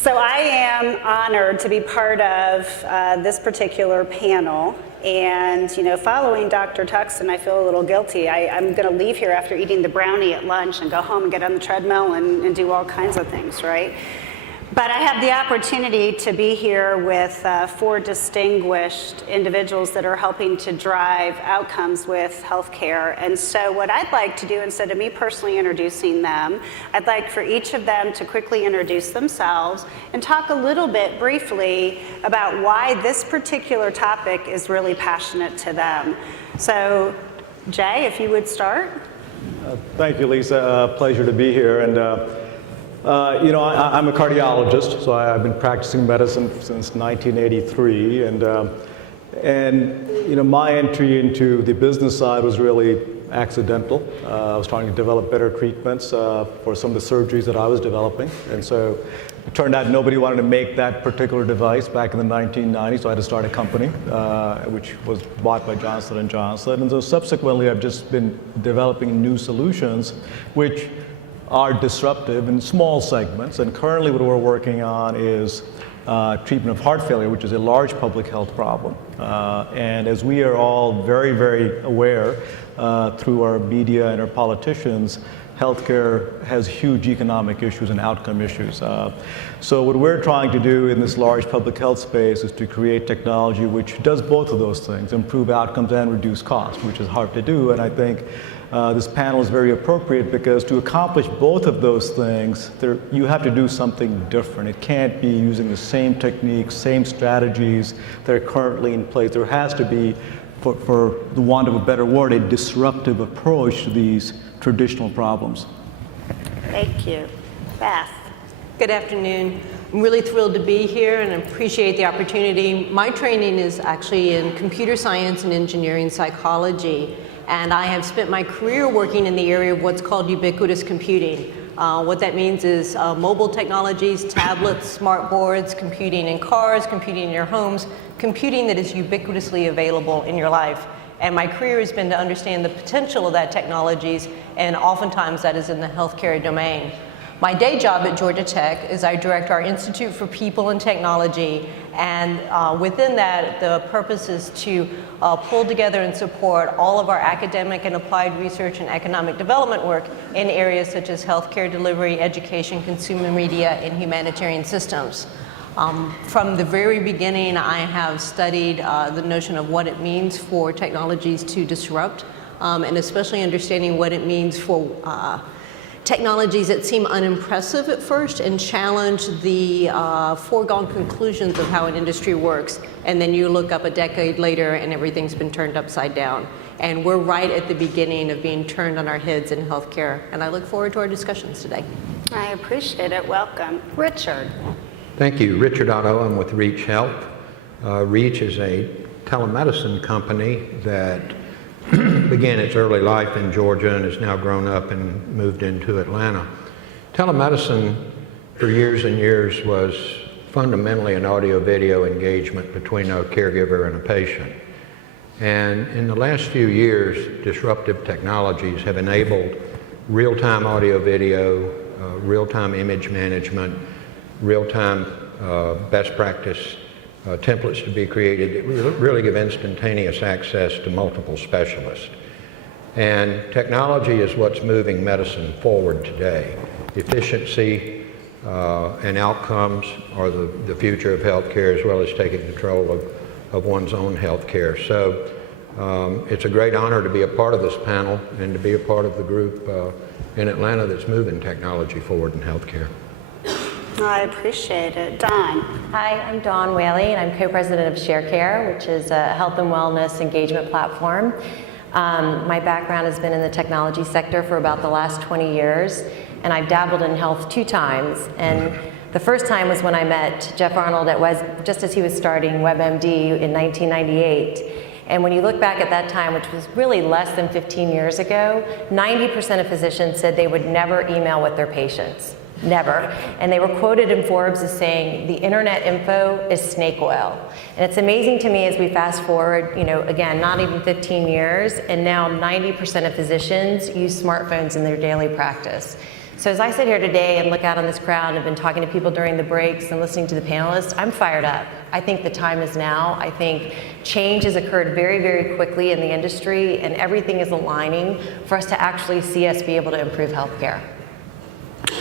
So I am honored to be part of this particular panel. And, you know, following Dr. Tuxton, I feel a little guilty. I'm going to leave here after eating the brownie at lunch and go home and get on the treadmill and do all kinds of things, right? But I have the opportunity to be here with 4 distinguished individuals that are helping to drive outcomes with healthcare. And so what I'd like to do, instead of me personally introducing them, I'd like for each of them to quickly introduce themselves and talk a little bit briefly about why this particular topic is really passionate to them. So, Jay, if you would start. Thank you, Lisa. Pleasure to be here. And you know, I'm a cardiologist, so I've been practicing medicine since 1983, and you know, my entry into the business side was really accidental. I was trying to develop better treatments for some of the surgeries that I was developing, and so it turned out nobody wanted to make that particular device back in the 1990s, so I had to start a company, which was bought by Johnson & Johnson, and so subsequently I've just been developing new solutions, which are disruptive in small segments, and currently what we're working on is treatment of heart failure, which is a large public health problem. And as we are all very, very aware through our media and our politicians, healthcare has huge economic issues and outcome issues. So what we're trying to do in this large public health space is to create technology which does both of those things, improve outcomes and reduce costs, which is hard to do. And I think this panel is very appropriate because to accomplish both of those things, you have to do something different. It can't be using the same techniques, same strategies that are currently in place. There has to be, for the want of a better word, a disruptive approach to these traditional problems. Thank you. Beth. Good afternoon. I'm really thrilled to be here and appreciate the opportunity. My training is actually in computer science and engineering psychology, and I have spent my career working in the area of what's called ubiquitous computing. What that means is mobile technologies, tablets, smart boards, computing in cars, computing in your homes, computing that is ubiquitously available in your life. And my career has been to understand the potential of that technologies, and oftentimes that is in the healthcare domain. My day job at Georgia Tech is I direct our Institute for People and Technology, and within that, the purpose is to pull together and support all of our academic and applied research and economic development work in areas such as healthcare delivery, education, consumer media, and humanitarian systems. From the very beginning, I have studied the notion of what it means for technologies to disrupt, and especially understanding what it means for technologies that seem unimpressive at first and challenge the foregone conclusions of how an industry works. And then you look up a decade later and everything's been turned upside down. And we're right at the beginning of being turned on our heads in healthcare. And I look forward to our discussions today. I appreciate it. Welcome. Richard. Thank you. Richard Otto. I'm with Reach Health. Reach is a telemedicine company that began its early life in Georgia and has now grown up and moved into Atlanta. Telemedicine for years and years was fundamentally an audio-video engagement between a caregiver and a patient. And in the last few years, disruptive technologies have enabled real-time audio-video, real-time image management, real-time best practice templates to be created that really give instantaneous access to multiple specialists. And technology is what's moving medicine forward today. Efficiency and outcomes are the future of healthcare, as well as taking control of one's own healthcare. So it's a great honor to be a part of this panel and to be a part of the group in Atlanta that's moving technology forward in healthcare. I appreciate it. Dawn. Hi, I'm Dawn Whaley, and I'm co-president of ShareCare, which is a health and wellness engagement platform. My background has been in the technology sector for about the last 20 years, and I've dabbled in health 2 times. And the first time was when I met Jeff Arnold just as he was starting WebMD in 1998. And when you look back at that time, which was really less than 15 years ago, 90% of physicians said they would never email with their patients. Never. And they were quoted in Forbes as saying, the internet info is snake oil. And it's amazing to me as we fast forward, you know, again, not even 15 years, and now 90% of physicians use smartphones in their daily practice. So as I sit here today and look out on this crowd and have been talking to people during the breaks and listening to the panelists, I'm fired up. I think the time is now. I think change has occurred very, very quickly in the industry, and everything is aligning for us to actually see us be able to improve healthcare.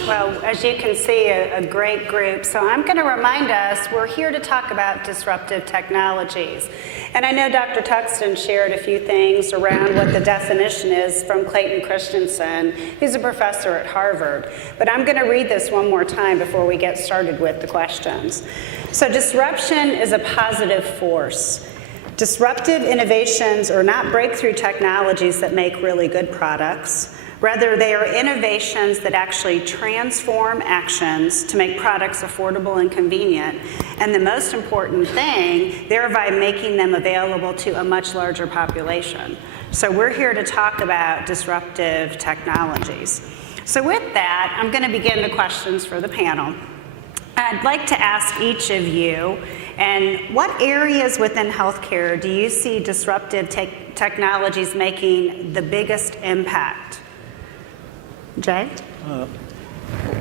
Well, as you can see, a great group. So I'm going to remind us, we're here to talk about disruptive technologies. And I know Dr. Tuxton shared a few things around what the definition is from Clayton Christensen, who's a professor at Harvard. But I'm going to read this one more time before we get started with the questions. So disruption is a positive force. Disruptive innovations are not breakthrough technologies that make really good products. Rather, they are innovations that actually transform actions to make products affordable and convenient. And the most important thing, thereby making them available to a much larger population. So we're here to talk about disruptive technologies. So with that, I'm going to begin the questions for the panel. I'd like to ask each of you, and what areas within healthcare do you see disruptive technologies making the biggest impact? Jay?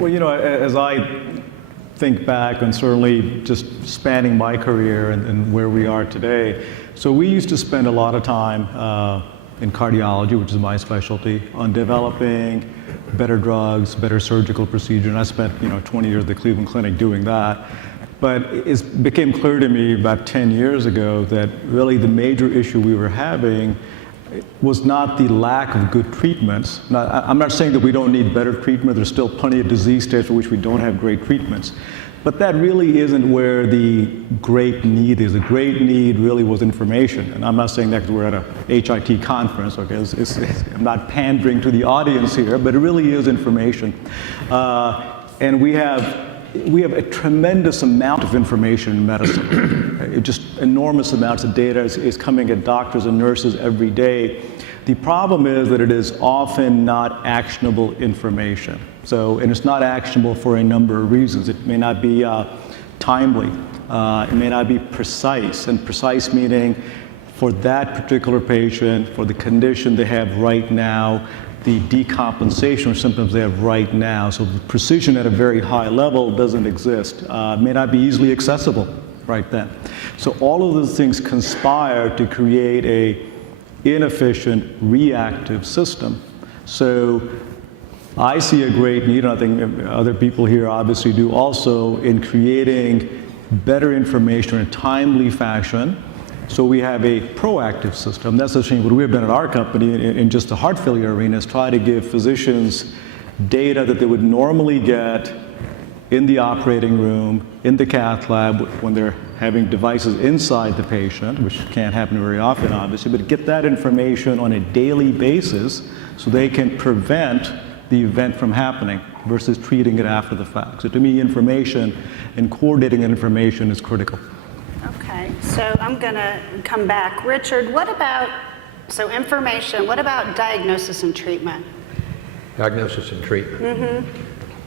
Well, you know, as I think back, and certainly just spanning my career and where we are today, so we used to spend a lot of time in cardiology, which is my specialty, on developing better drugs, better surgical procedure, and I spent 20 years at the Cleveland Clinic doing that. But it became clear to me about 10 years ago that really the major issue we were having was not the lack of good treatments. Now, I'm not saying that we don't need better treatment. There's still plenty of disease states for which we don't have great treatments. But that really isn't where the great need is. The great need really was information. And I'm not saying that because we're at a HIT conference. Okay, I'm not pandering to the audience here, but it really is information. And we have a tremendous amount of information in medicine. Just enormous amounts of data is coming at doctors and nurses every day. The problem is that it is often not actionable information. And it's not actionable for a number of reasons. It may not be timely. It may not be precise. And precise meaning for that particular patient, for the condition they have right now, the decompensation or symptoms they have right now. So the precision at a very high level doesn't exist. May not be easily accessible right then. So all of those things conspire to create a inefficient, reactive system. So I see a great need, and I think other people here obviously do also, in creating better information in a timely fashion. So we have a proactive system. That's essentially what we've done at our company in just the heart failure arena, is try to give physicians data that they would normally get in the operating room, in the cath lab, when they're having devices inside the patient, which can't happen very often, obviously, but get that information on a daily basis so they can prevent the event from happening versus treating it after the fact. So to me, information and coordinating information is critical. Okay, so I'm going to come back. Richard, what about, so information, what about diagnosis and treatment? Diagnosis and treatment.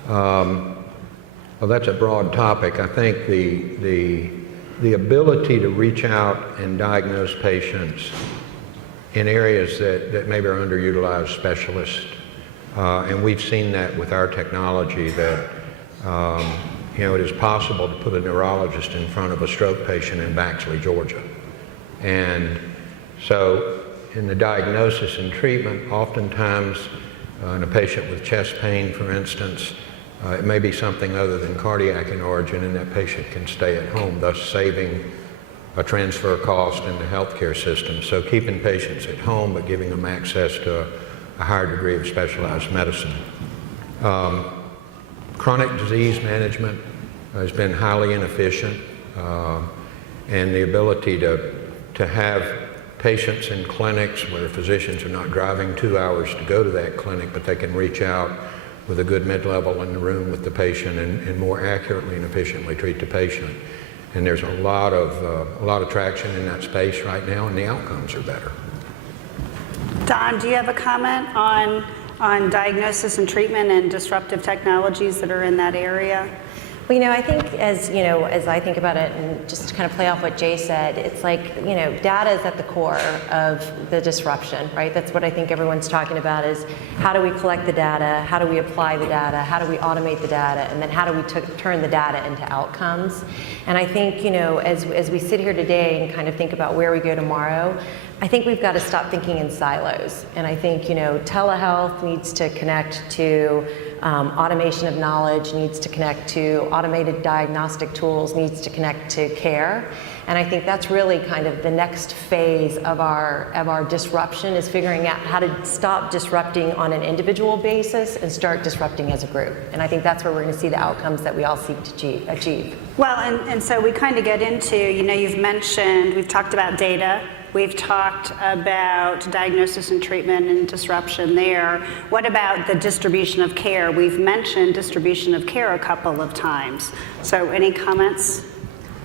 Well, that's a broad topic. I think the ability to reach out and diagnose patients in areas that maybe are underutilized specialists, and we've seen that with our technology, that it is possible to put a neurologist in front of a stroke patient in Baxley, Georgia. And so in the diagnosis and treatment, oftentimes in a patient with chest pain, for instance, it may be something other than cardiac in origin, and that patient can stay at home, thus saving a transfer cost in the healthcare system. So keeping patients at home but giving them access to a higher degree of specialized medicine. Chronic disease management has been highly inefficient, and the ability to have patients in clinics where physicians are not driving 2 hours to go to that clinic, but they can reach out with a good mid-level in the room with the patient and more accurately and efficiently treat the patient. And there's a lot of traction in that space right now, and the outcomes are better. Don, do you have a comment on diagnosis and treatment and disruptive technologies that are in that area? Well, I think as I think about it, and just to kind of play off what Jay said, it's like, data is at the core of the disruption, right? That's what I think everyone's talking about is how do we collect the data, how do we apply the data, how do we automate the data, and then how do we turn the data into outcomes? And I think, as we sit here today and kind of think about where we go tomorrow, I think we've got to stop thinking in silos. And I think, telehealth needs to connect to automation of knowledge, needs to connect to automated diagnostic tools, needs to connect to care. And I think that's really kind of the next phase of our disruption is figuring out how to stop disrupting on an individual basis and start disrupting as a group. And I think that's where we're going to see the outcomes that we all seek to achieve. Well, and so we kind of get into, we've talked about data. We've talked about diagnosis and treatment and disruption there. What about the distribution of care? We've mentioned distribution of care a couple of times. So any comments,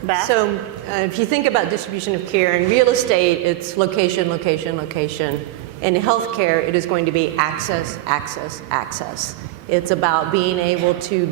Beth? So if you think about distribution of care, in real estate, it's location, location, location. In healthcare, it is going to be access, access, access. It's about being able to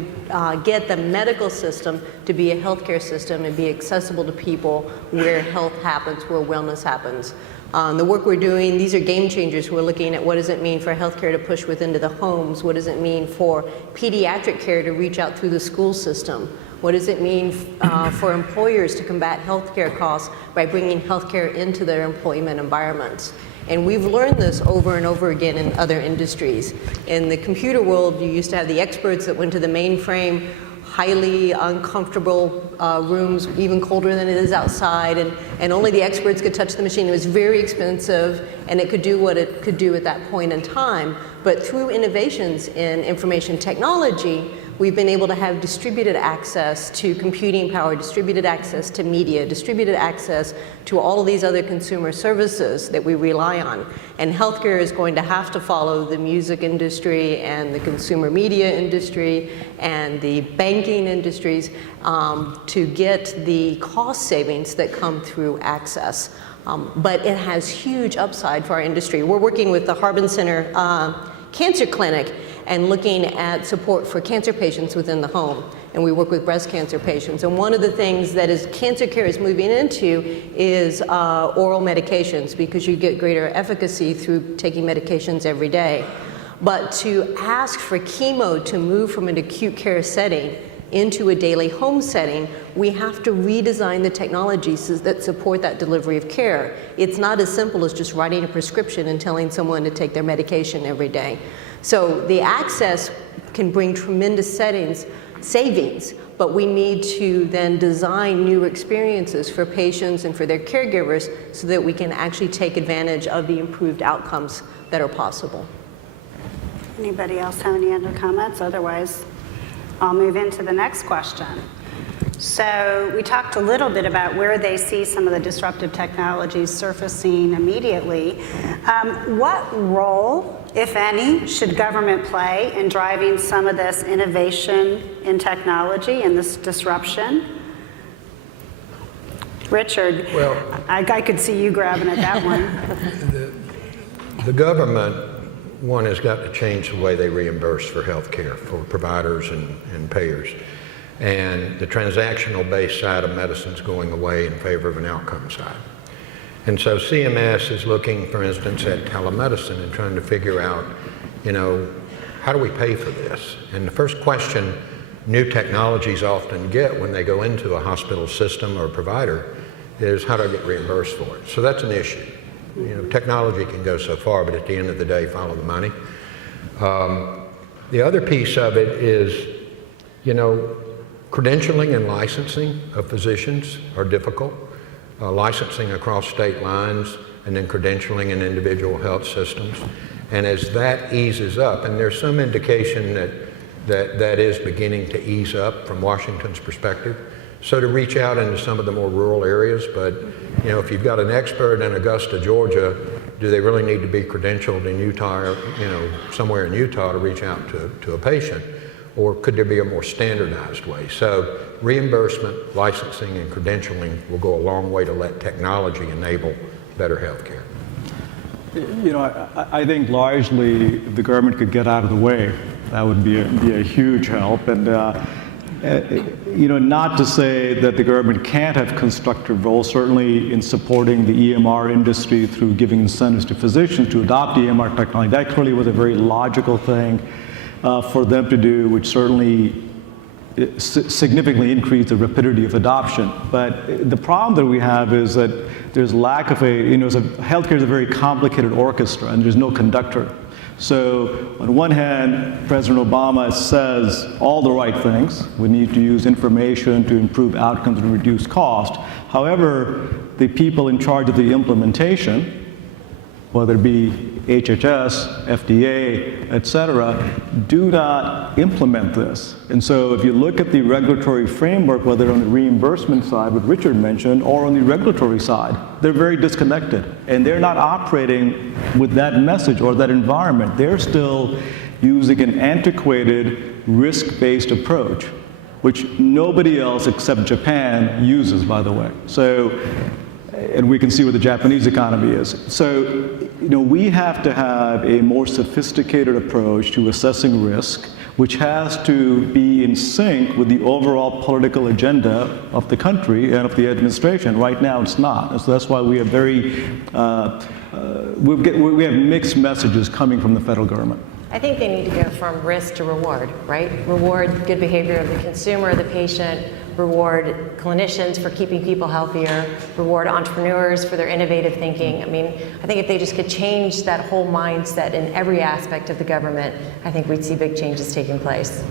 get the medical system to be a healthcare system and be accessible to people where health happens, where wellness happens. The work we're doing, these are game changers. We're looking at what does it mean for healthcare to push within the homes? What does it mean for pediatric care to reach out through the school system? What does it mean for employers to combat healthcare costs by bringing healthcare into their employment environments? And we've learned this over and over again in other industries. In the computer world, you used to have the experts that went to the mainframe, highly uncomfortable rooms, even colder than it is outside, and only the experts could touch the machine. It was very expensive, and it could do what it could do at that point in time. But through innovations in information technology, we've been able to have distributed access to computing power, distributed access to media, distributed access to all of these other consumer services that we rely on. And healthcare is going to have to follow the music industry and the consumer media industry and the banking industries to get the cost savings that come through access. But it has huge upside for our industry. We're working with the Harbin Center Cancer Clinic and looking at support for cancer patients within the home. And we work with breast cancer patients. And one of the things that cancer care is moving into is oral medications, because you get greater efficacy through taking medications every day. But to ask for chemo to move from an acute care setting into a daily home setting, we have to redesign the technologies that support that delivery of care. It's not as simple as just writing a prescription and telling someone to take their medication every day. So the access can bring tremendous savings, but we need to then design new experiences for patients and for their caregivers so that we can actually take advantage of the improved outcomes that are possible. Anybody else have any other comments? Otherwise, I'll move into the next question. So we talked a little bit about where they see some of the disruptive technologies surfacing immediately. What role, if any, should government play in driving some of this innovation in technology and this disruption? Richard, Well, I could see you grabbing at that one. the government, one, has got to change the way they reimburse for health care for providers and payers. And the transactional-based side of medicine is going away in favor of an outcome side. And so CMS is looking, for instance, at telemedicine and trying to figure out, how do we pay for this? And the first question new technologies often get when they go into a hospital system or provider is, how do I get reimbursed for it? So that's an issue. Technology can go so far, but at the end of the day, follow the money. The other piece of it is, credentialing and licensing of physicians are difficult. Licensing across state lines and then credentialing in individual health systems. And as that eases up, and there's some indication that is beginning to ease up from Washington's perspective, so to reach out into some of the more rural areas, but if you've got an expert in Augusta, Georgia, do they really need to be credentialed in Utah or somewhere in Utah to reach out to a patient? Or could there be a more standardized way? So reimbursement, licensing, and credentialing will go a long way to let technology enable better health care. I think largely the government could get out of the way. That would be a huge help. And not to say that the government can't have constructive role, certainly in supporting the EMR industry through giving incentives to physicians to adopt EMR technology. That clearly was a very logical thing for them to do, which certainly significantly increased the rapidity of adoption. But the problem that we have is that there's lack of healthcare is a very complicated orchestra, and there's no conductor. So on one hand, President Obama says all the right things. We need to use information to improve outcomes and reduce cost. However, the people in charge of the implementation, whether it be HHS, FDA, et cetera, do not implement this. And so if you look at the regulatory framework, whether on the reimbursement side, what Richard mentioned, or on the regulatory side, they're very disconnected. And they're not operating with that message or that environment. They're still using an antiquated, risk-based approach, which nobody else except Japan uses, by the way. So, and we can see where the Japanese economy is. So, we have to have a more sophisticated approach to assessing risk, which has to be in sync with the overall political agenda of the country and of the administration. Right now, it's not. And so that's why we have we have mixed messages coming from the federal government. I think they need to go from risk to reward, right? Reward good behavior of the consumer, the patient, reward clinicians for keeping people healthier, reward entrepreneurs for their innovative thinking. I mean, I think if they just could change that whole mindset in every aspect of the government, I think we'd see big changes taking place.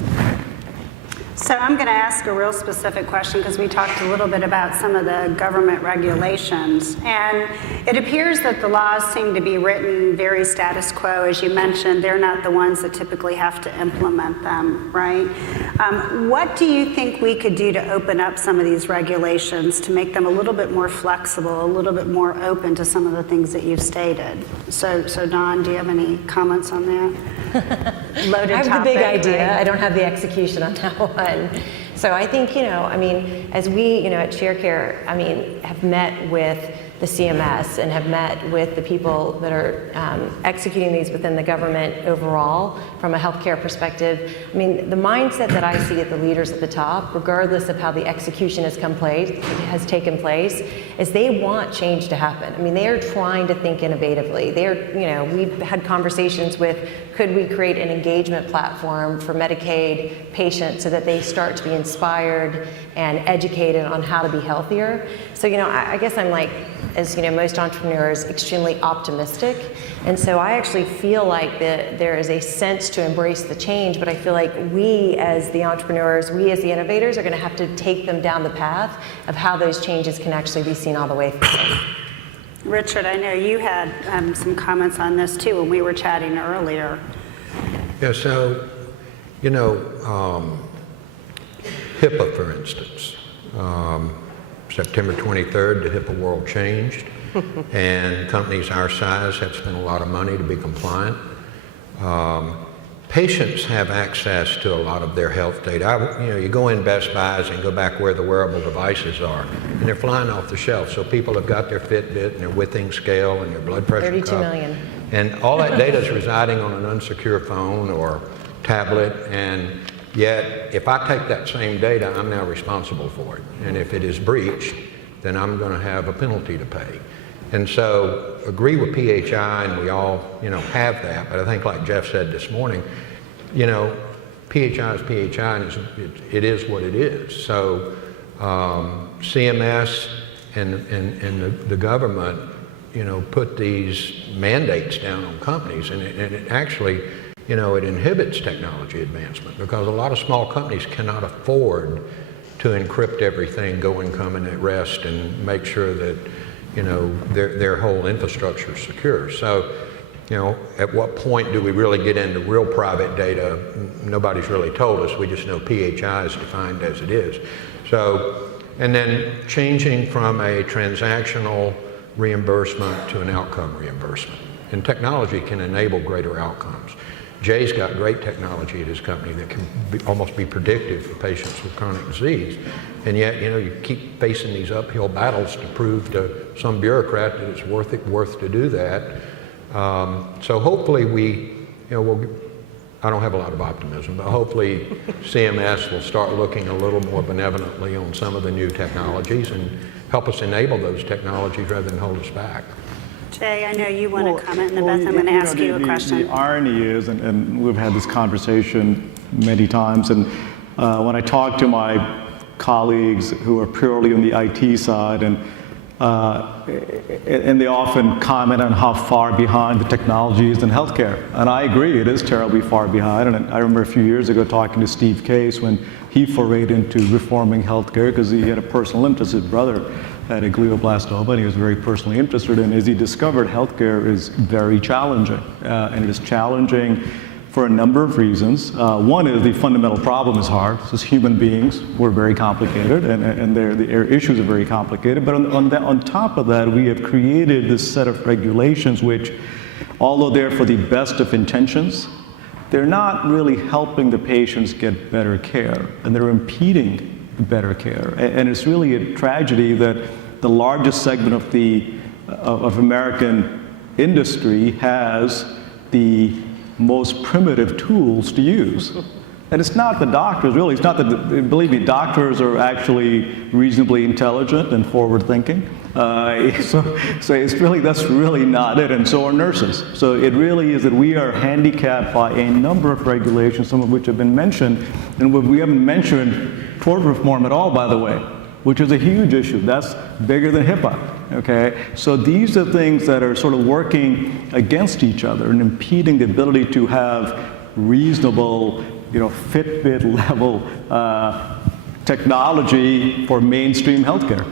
So I'm going to ask a real specific question because we talked a little bit about some of the government regulations. And it appears that the laws seem to be written very status quo. As you mentioned, they're not the ones that typically have to implement them, right? What do you think we could do to open up some of these regulations to make them a little bit more flexible, a little bit more open to some of the things that you've stated? So Don, do you have any comments on that? Loaded I have topic, the big idea. right? I don't have the execution on that one. So I think, as we, at ShareCare, have met with the CMS and have met with the people that are executing these within the government overall from a healthcare perspective. The mindset that I see at the leaders at the top, regardless of how the execution has taken place, is they want change to happen. They are trying to think innovatively. We've had conversations with, could we create an engagement platform for Medicaid patients so that they start to be inspired and educated on how to be healthier? So, I guess I'm like, as most entrepreneurs, extremely optimistic. And so I actually feel like there is a sense to embrace the change, but I feel like we as the entrepreneurs, we as the innovators are going to have to take them down the path of how those changes can actually be seen all the way through. Richard, I know you had some comments on this too when we were chatting earlier. Yeah, so, HIPAA, for instance. September 23rd, the HIPAA world changed, and companies our size had spent a lot of money to be compliant. Patients have access to a lot of their health data. You go in Best Buys and go back where the wearable devices are, and they're flying off the shelf. So people have got their Fitbit and their Withing scale and their blood pressure 32 cuff. million. And all that data is residing on an unsecure phone or tablet, and yet if I take that same data, I'm now responsible for it. And if it is breached, then I'm going to have a penalty to pay. And so agree with PHI, and we all, have that. But I think, like Jeff said this morning, PHI is PHI, and it is what it is. So CMS and the government, put these mandates down on companies, and it actually, it inhibits technology advancement because a lot of small companies cannot afford to encrypt everything going, coming at rest and make sure that, their whole infrastructure is secure. So, at what point do we really get into real private data? Nobody's really told us. We just know PHI is defined as it is. So, and then changing from a transactional reimbursement to an outcome reimbursement. And technology can enable greater outcomes. Jay's got great technology at his company that can almost be predictive for patients with chronic disease. And yet, you keep facing these uphill battles to prove to some bureaucrat that it's worth to do that. So hopefully I don't have a lot of optimism, but hopefully CMS will start looking a little more benevolently on some of the new technologies and help us enable those technologies rather than hold us back. Jay, I know you want to comment, and then Beth, I'm going to ask you a question. The irony is, and we've had this conversation many times, and when I talk to my colleagues who are purely on the IT side, and they often comment on how far behind the technology is in healthcare. And I agree, it is terribly far behind. And I remember a few years ago talking to Steve Case when he forayed into reforming healthcare because he had a personal interest. His brother had a glioblastoma, and he was very personally interested in. As he discovered, healthcare is very challenging, and it is challenging for a number of reasons. One is the fundamental problem is hard. As human beings, we're very complicated, and their issues are very complicated. But on top of that, we have created this set of regulations which, although they're for the best of intentions, they're not really helping the patients get better care, and they're impeding better care. And it's really a tragedy that the largest segment of American industry has the most primitive tools to use. And it's not the doctors, really. It's not that, believe me, doctors are actually reasonably intelligent and forward-thinking. So it's really, that's really not it, and so are nurses. So it really is that we are handicapped by a number of regulations, some of which have been mentioned, and we haven't mentioned tort reform at all, by the way, which is a huge issue. That's bigger than HIPAA, okay? So these are things that are sort of working against each other and impeding the ability to have reasonable, Fitbit level technology for mainstream healthcare.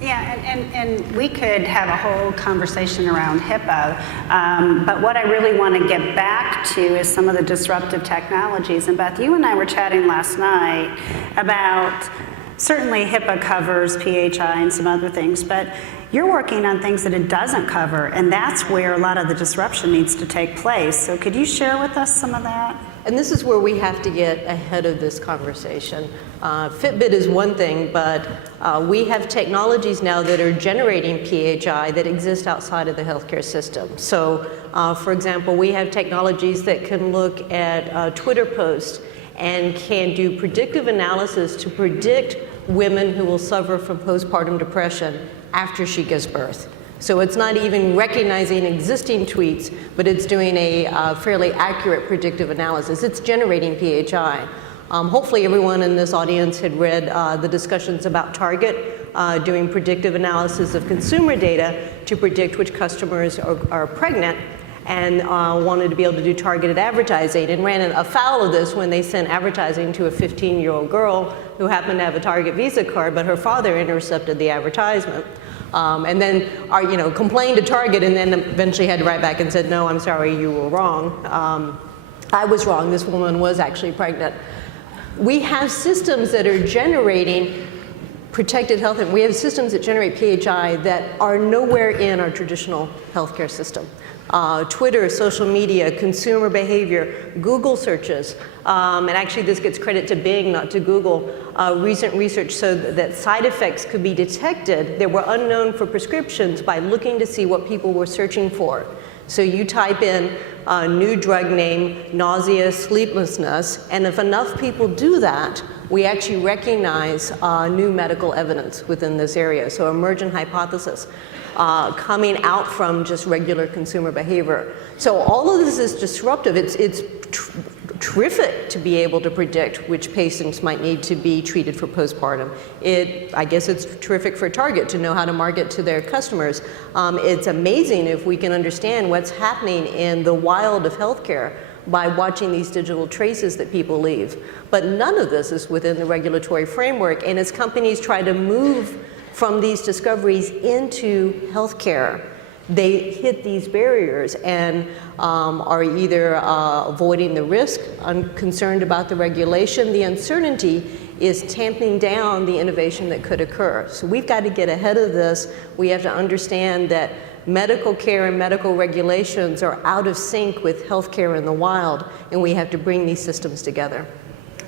Yeah, and we could have a whole conversation around HIPAA, but what I really want to get back to is some of the disruptive technologies. And Beth, you and I were chatting last night about, certainly HIPAA covers PHI and some other things, but you're working on things that it doesn't cover, and that's where a lot of the disruption needs to take place. So could you share with us some of that? And this is where we have to get ahead of this conversation. Fitbit is one thing, but we have technologies now that are generating PHI that exist outside of the healthcare system. So, for example, we have technologies that can look at Twitter posts and can do predictive analysis to predict women who will suffer from postpartum depression after she gives birth. So it's not even recognizing existing tweets, but it's doing a fairly accurate predictive analysis. It's generating PHI. Hopefully everyone in this audience had read the discussions about Target doing predictive analysis of consumer data to predict which customers are pregnant, and wanted to be able to do targeted advertising, and ran afoul of this when they sent advertising to a 15-year-old girl who happened to have a Target Visa card, but her father intercepted the advertisement. And then complained to Target, and then eventually had to write back and said, no, I'm sorry, you were wrong. I was wrong, this woman was actually pregnant. We have systems that are generating protected health, and we have systems that generate PHI that are nowhere in our traditional healthcare system. Twitter, social media, consumer behavior, Google searches, and actually this gets credit to Bing, not to Google. Recent research showed that side effects could be detected that were unknown for prescriptions by looking to see what people were searching for. So you type in a new drug name, nausea, sleeplessness, and if enough people do that, we actually recognize new medical evidence within this area. So emergent hypothesis. Coming out from just regular consumer behavior. So all of this is disruptive. It's terrific to be able to predict which patients might need to be treated for postpartum. I guess it's terrific for Target to know how to market to their customers. It's amazing if we can understand what's happening in the wild of healthcare by watching these digital traces that people leave. But none of this is within the regulatory framework, and as companies try to move from these discoveries into healthcare, they hit these barriers and are either avoiding the risk, concerned about the regulation. The uncertainty is tamping down the innovation that could occur. So we've got to get ahead of this. We have to understand that medical care and medical regulations are out of sync with healthcare in the wild, and we have to bring these systems together.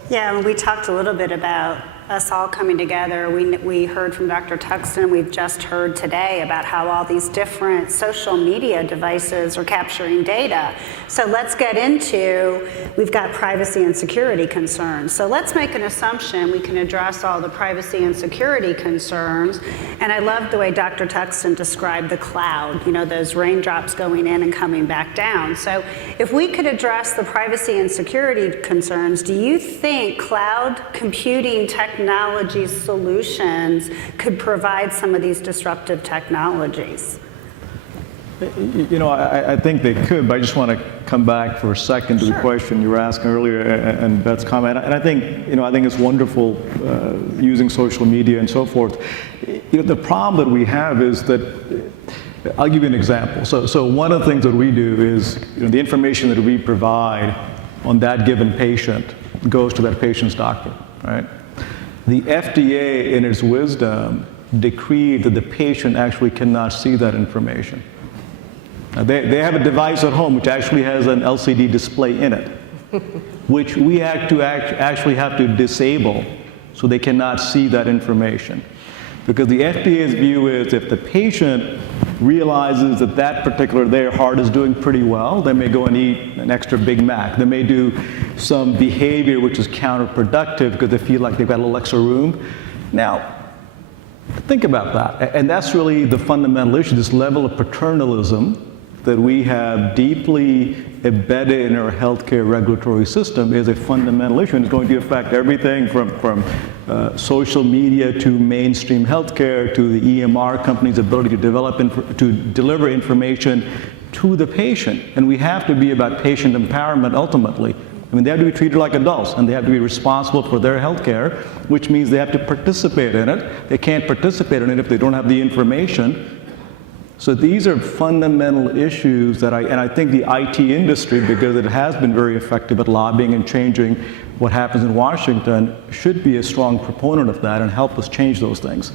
Yeah, and we talked a little bit about us all coming together. We heard from Dr. Tuxton, we've just heard today about how all these different social media devices are capturing data. So let's get into, we've got privacy and security concerns. So let's make an assumption we can address all the privacy and security concerns. And I love the way Dr. Tuxton described the cloud, you know, those raindrops going in and coming back down. So if we could address the privacy and security concerns, do you think cloud computing technology solutions could provide some of these disruptive technologies? You know, I think they could, but I just want to come back for a second to the question you were asking earlier and Beth's comment. And I think, you know, I think it's wonderful using social media and so forth. You know, the problem that we have is that, I'll give you an example. So one of the things that we do is, you know, the information that we provide on that given patient goes to that patient's doctor, right? The FDA, in its wisdom, decreed that the patient actually cannot see that information. Now, they have a device at home which actually has an LCD display in it, which we actually have to disable so they cannot see that information. Because the FDA's view is if the patient realizes that that particular, their heart is doing pretty well, they may go and eat an extra Big Mac. They may do some behavior which is counterproductive because they feel like they've got a little extra room. Now, think about that. And that's really the fundamental issue, this level of paternalism that we have deeply embedded in our healthcare regulatory system is a fundamental issue, and it's going to affect everything from social media to mainstream healthcare to the EMR company's ability to deliver information to the patient. And we have to be about patient empowerment ultimately. I mean, they have to be treated like adults, and they have to be responsible for their health care, which means they have to participate in it. They can't participate in it if they don't have the information. So these are fundamental issues that I think the IT industry, because it has been very effective at lobbying and changing what happens in Washington, should be a strong proponent of that and help us change those things.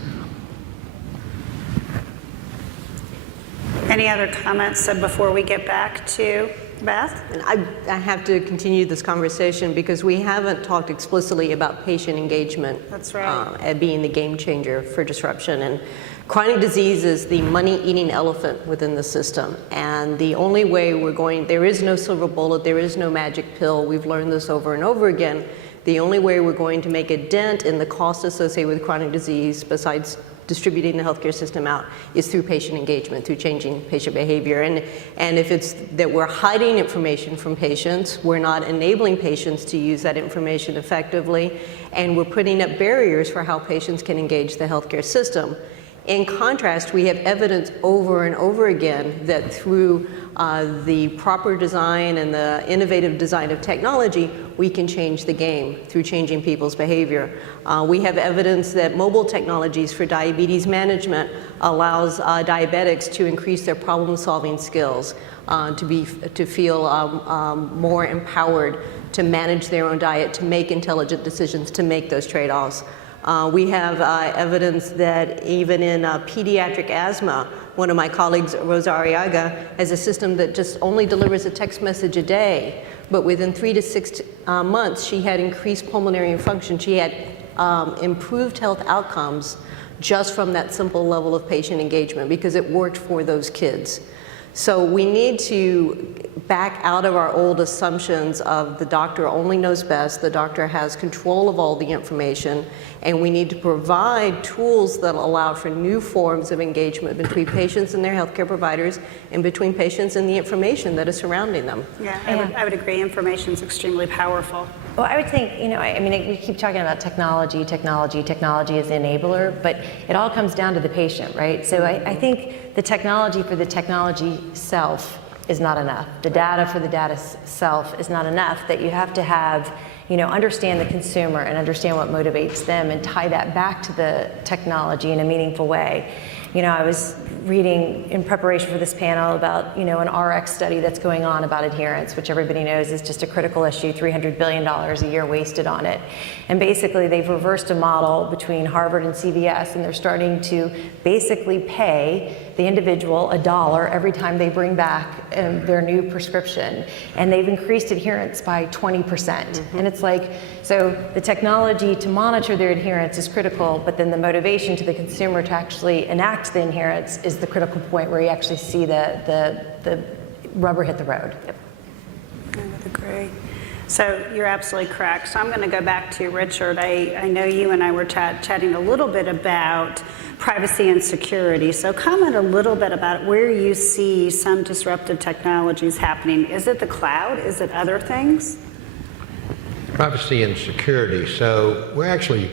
Any other comments before we get back to Beth? And I have to continue this conversation because we haven't talked explicitly about patient engagement. That's right. Being the game changer for disruption. And chronic disease is the money-eating elephant within the system. And the only way there is no silver bullet, there is no magic pill. We've learned this over and over again. The only way we're going to make a dent in the cost associated with chronic disease, besides distributing the healthcare system out, is through patient engagement, through changing patient behavior. And if it's that we're hiding information from patients, we're not enabling patients to use that information effectively, and we're putting up barriers for how patients can engage the healthcare system. In contrast, we have evidence over and over again that through the proper design and the innovative design of technology, we can change the game through changing people's behavior. We have evidence that mobile technologies for diabetes management allows diabetics to increase their problem-solving skills, to feel more empowered to manage their own diet, to make intelligent decisions, to make those trade-offs. We have evidence that even in pediatric asthma, one of my colleagues, Rosa Arriaga, has a system that just only delivers a text message a day, but within 3 to 6 months, she had increased pulmonary function. She had improved health outcomes just from that simple level of patient engagement because it worked for those kids. So we need to back out of our old assumptions of the doctor only knows best, the doctor has control of all the information, and we need to provide tools that allow for new forms of engagement between patients and their healthcare providers and between patients and the information that is surrounding them. Yeah, I would agree. Information is extremely powerful. Well, I would think, you know, I mean, we keep talking about technology as the enabler, but it all comes down to the patient, right? So I think the technology for the technology self is not enough. The data for the data self is not enough, that you have to have, you know, understand the consumer and understand what motivates them and tie that back to the technology in a meaningful way. You know, I was reading in preparation for this panel about, you know, an RX study that's going on about adherence, which everybody knows is just a critical issue, $300 billion a year wasted on it. And basically they've reversed a model between Harvard and CVS, and they're starting to basically pay the individual $1 every time they bring back their new prescription, and they've increased adherence by 20%. And it's like, so the technology to monitor their adherence is critical, but then the motivation to the consumer to actually enact the adherence is the critical point where you actually see the rubber hit the road. Yep. I would agree. So you're absolutely correct. So I'm going to go back to Richard. I know you and I were chatting a little bit about privacy and security. So comment a little bit about where you see some disruptive technologies happening. Is it the cloud? Is it other things? Privacy and security. So we're actually,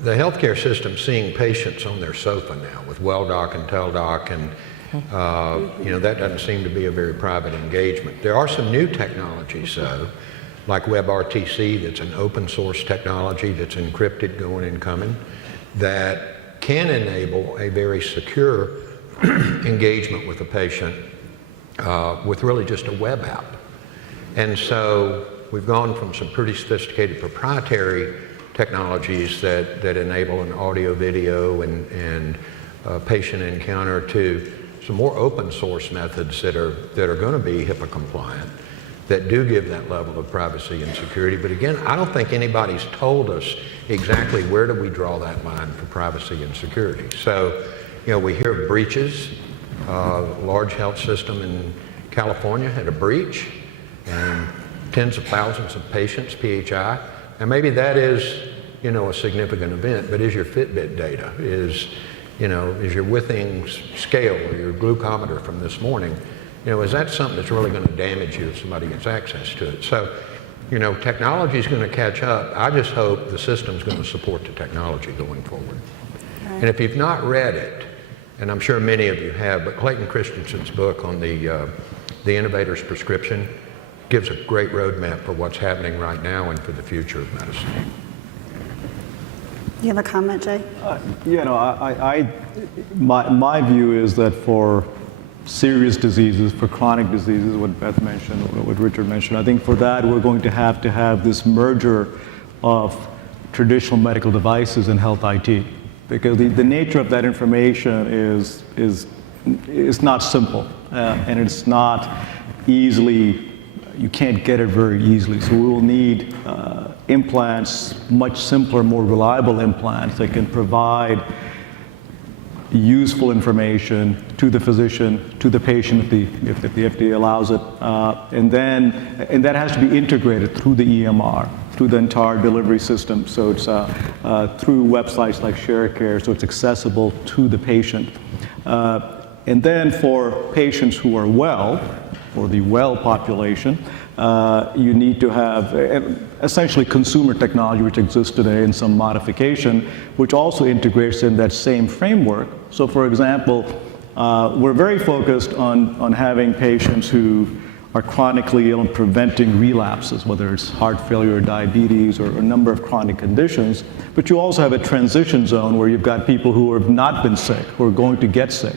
the healthcare system's seeing patients on their sofa now with WellDoc and TellDoc, and you know, that doesn't seem to be a very private engagement. There are some new technologies, though, like WebRTC, that's an open source technology that's encrypted going and coming, that can enable a very secure engagement with a patient with really just a web app. And so we've gone from some pretty sophisticated proprietary technologies that enable an audio, video, and patient encounter to some more open source methods that are going to be HIPAA compliant, that do give that level of privacy and security. But again, I don't think anybody's told us exactly where do we draw that line for privacy and security. So, you know, we hear of breaches. A large health system in California had a breach, and tens of thousands of patients, PHI. And maybe that is, you know, a significant event, but is your Fitbit data, is your Withings scale or your glucometer from this morning, you know, is that something that's really going to damage you if somebody gets access to it? So, you know, technology is going to catch up. I just hope the system's going to support the technology going forward. Right. And if you've not read it, and I'm sure many of you have, but Clayton Christensen's book on the innovator's prescription gives a great roadmap for what's happening right now and for the future of medicine. You have a comment, Jay? You know, my view is that for serious diseases, for chronic diseases, what Beth mentioned, what Richard mentioned, I think for that we're going to have this merger of traditional medical devices and health IT, because the nature of that information is not simple, and it's not easily, you can't get it very easily. So we will need implants, much simpler, more reliable implants that can provide useful information to the physician, to the patient if the FDA allows it, and that has to be integrated through the EMR, through the entire delivery system. So it's through websites like Sharecare, so it's accessible to the patient. And then for patients who are well, or the well population, you need to have essentially consumer technology which exists today in some modification, which also integrates in that same framework. So for example, we're very focused on having patients who are chronically ill and preventing relapses, whether it's heart failure or diabetes or a number of chronic conditions. But you also have a transition zone where you've got people who have not been sick, who are going to get sick.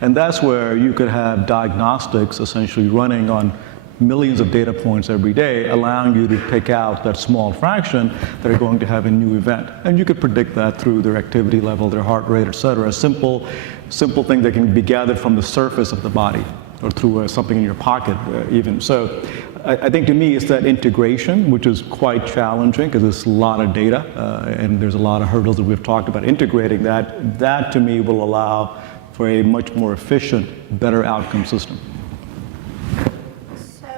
And that's where you could have diagnostics essentially running on millions of data points every day, allowing you to pick out that small fraction that are going to have a new event. And you could predict that through their activity level, their heart rate, et cetera. A simple thing that can be gathered from the surface of the body or through something in your pocket even. So I think to me it's that integration, which is quite challenging because there's a lot of data and there's a lot of hurdles that we've talked about. Integrating that to me will allow for a much more efficient, better outcome system. So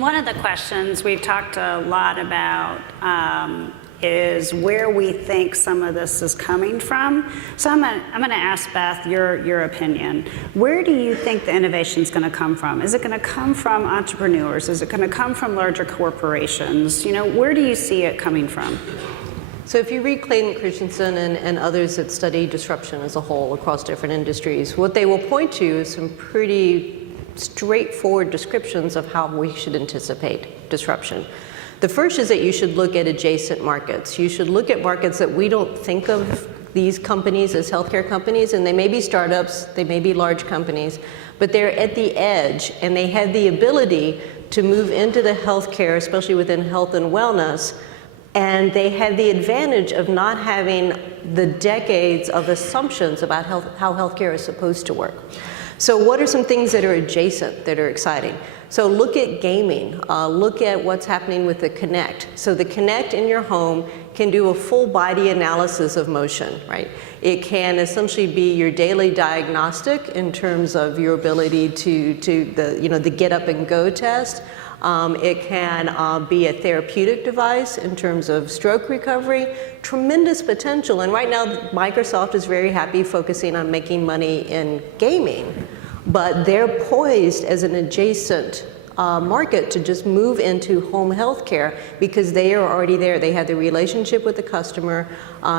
one of the questions we've talked a lot about is where we think some of this is coming from. So I'm going to ask Beth your opinion. Where do you think the innovation is going to come from? Is it going to come from entrepreneurs? Is it going to come from larger corporations? You know, where do you see it coming from? So if you read Clayton Christensen and others that study disruption as a whole across different industries, what they will point to is some pretty straightforward descriptions of how we should anticipate disruption. The first is that you should look at adjacent markets. You should look at markets that we don't think of these companies as healthcare companies, and they may be startups, they may be large companies, but they're at the edge and they have the ability to move into the healthcare, especially within health and wellness, And they had the advantage of not having the decades of assumptions about how healthcare is supposed to work. So what are some things that are adjacent that are exciting? So look at gaming. Look at what's happening with the Kinect. So the Kinect in your home can do a full body analysis of motion, right? It can essentially be your daily diagnostic in terms of your ability to the get up and go test. It can be a therapeutic device in terms of stroke recovery. Tremendous potential. And right now, Microsoft is very happy focusing on making money in gaming. But they're poised as an adjacent market to just move into home health care because they are already there. They have the relationship with the customer.